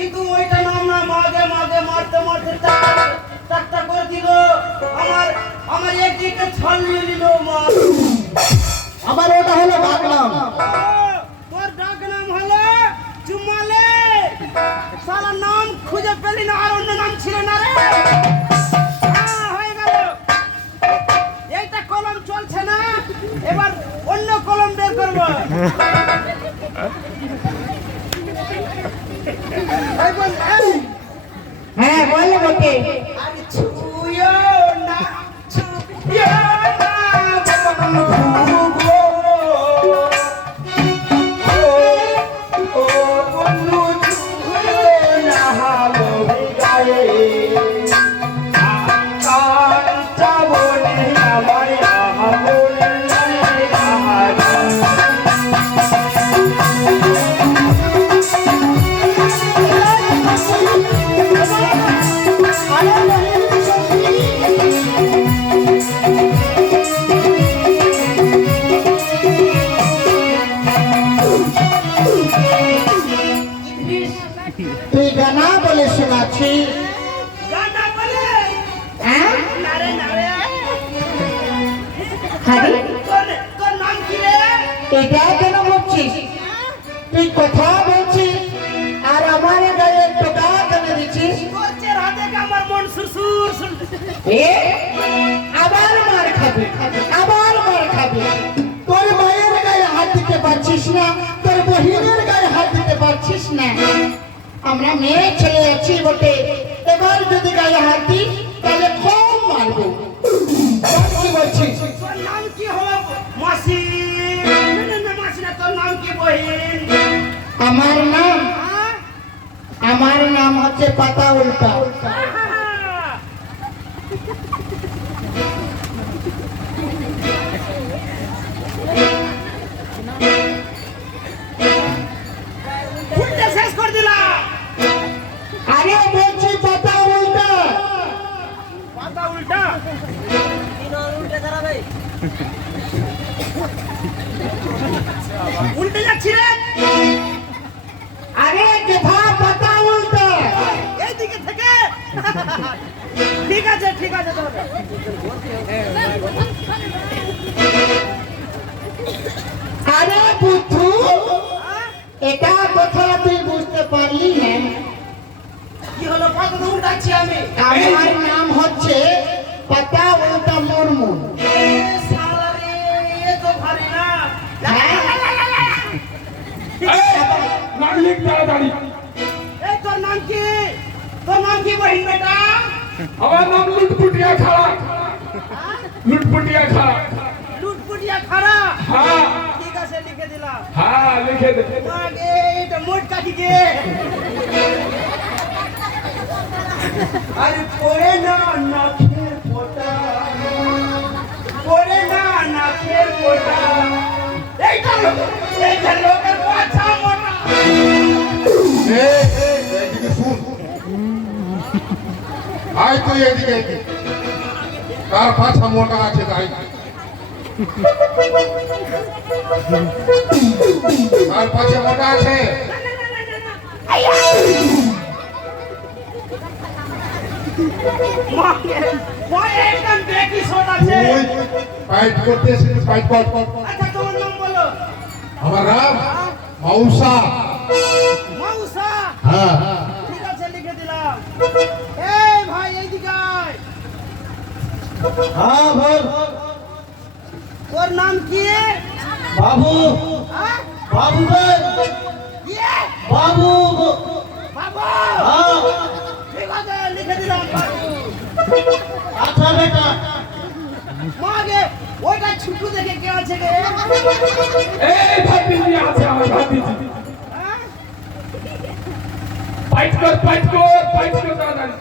কিন্তু ওইটা নাম না, মাঝে মাঝে মারতে মারতে টাকটা করে দিল। আমার আমার একদিকে ছাড়িয়ে দিল মা। আমার ওটা হলো ডাক নাম। তোর ডাক নাম হলো চুমালে। সারা নাম খুঁজে পেলি না, আর অন্য নাম ছিল না রে। হয়ে গেল। এইটা কলম চলছে না, এবার অন্য কলম বের করবো। হ্যাঁ বলো বটে। আরে ছুঁয়ো না, ছুঁয়ো না বন্ধু গো। ও বন্ধু ছুঁয়ো না বন্ধু গায়ে। কাঁচা বনে আমার আগুন লাগে। তুই গানা বলে শোনাচ্ছি। গানা বলে? হ্যাঁ না রে, না রে। হারি তোর নাম কি রে? এটা কেন বলছিস? তুই কথা বলছিস আর আমার গায়ে টোকা কেন দিচ্ছিস? তোর চেহারা দেখে আমার মন সুসুর এ আবার মার খাবি, আবার মার খাবি। তোর মায়ের গায়ে হাত দিতে পারছিস না, তোর বহিনের গায়ে হাত দিতে পারছিস না। আমরা মেয়ে ছেলে আছি বটে, এবার যদি গায়ে হাত দিই তাহলে কম মারবো। কি বলছিস? তোর নাম কি হলো মাসি? না মাসি না, তোর নাম কি বহিন? আমার নাম, আমার নাম হচ্ছে পাতা উল্টা। উল্টে শেষ করে দিলাম। আরে বলছি পাতা উল্টা। পাতা উল্টা? উল্টে যাচ্ছি রে। আরে কথা পাতা উল্টা। এইদিকে থেকে। ঠিক আছে, ঠিক আছে তাহলে। আরে বুদ্ধু, এটা কথা তুই বুঝতে পারলি না? কি হলো? পাতা তো উল্টাচ্ছি আমি। আমার নাম হচ্ছে পাতা উল্টা মুরমু। এ শালা রে, এ তো ভারী না। নাম লিখ তাড়াতাড়ি। এই তোর নাম কি? তোর নাম কি বহিন বেটা? আমার নাম লুটপুটিয়া খাড়া। লুটপুটিয়া খাড়া। লুটপুটিয়া খাড়া। হ্যাঁ ঠিক আছে, লিখে দিলাম। হ্যাঁ লিখে দে। আগে এটা মোট কাটি গে। আরে পড়ে না নাকের ফোঁটা, পড়ে না নাকের ফোঁটা। এইটা লোকের পাছা মোটা। এদিকে শুন, আয় তুই এদিকে। তার পাছা মোটা আছে তাই, তার পাছে মোটা আছে। মায়ের একদম বেকি শট আছে। তুই ফাইট করতে এসেছিস, ফাইট কর। আচ্ছা তোমার নাম বলো। আমার নাম মৌসা। মৌসা। হ্যাঁ ঠিক আছে, লিখে দিলাম। এই ভাই এইদিকে আয়। হ্যাঁ বল। তোর নাম কি? বাবু, হ্যাঁ? বাবু বল। ইয়ে, বাবু। বাবু। হ্যাঁ ঠিক আছে, লিখে দিলাম। আচ্ছা বেটা। মাগে ওইটা ছুটু দেখে কে আছে রে? এই ভাবি আছে আমার ভাবি। হ্যাঁ? ফাইট কর, ফাইট কর, ফাইট কর তাড়াতাড়ি।